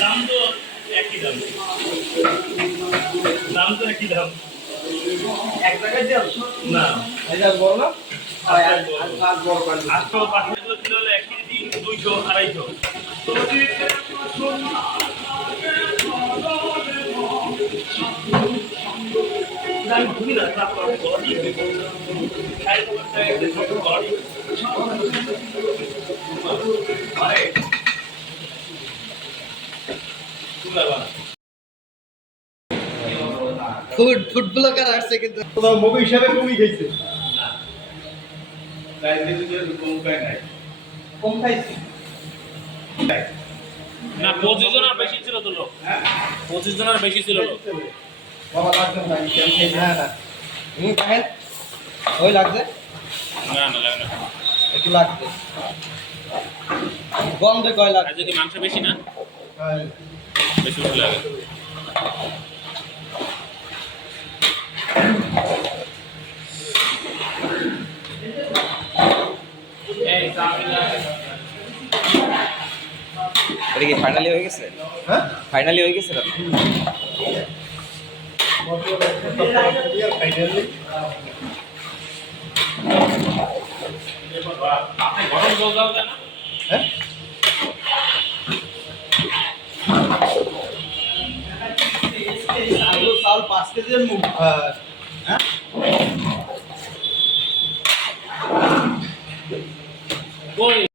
দাম তো একই দাম, দাম তো একই দাম, এক জায়গায় দেন না এটা বড় না আর বড় করে 800 500 ছিল হলে 1 কেজি 200 250 আমি ঘুমি না তারপর বডি খাই করতে বডি আরে ফুড ব্লগার আসছে কিন্তু তোমার মুভি হিসাবে কমই খাইছে কম খাইছি না 25 জনের বেশি ছিল তো লোক, 25 জনের বেশি ছিল লোক। বাবা লাগছে না কেন খাই না না দেখেন ওই লাগছে না না লাগে না, একটু লাগছে গন্ধে কয় লাগছে আজকে মাংস বেশি না, হ্যাঁ বেশি লাগে। এই সামিলা এটা কি ফাইনালি হয়ে গেছে? হ্যাঁ ফাইনালি হয়ে গেছে? ফাইনালি আপনি গরম জল দাও না, হ্যাঁ আলু চাল 5 কেজির মুখ হ্যাঁ কই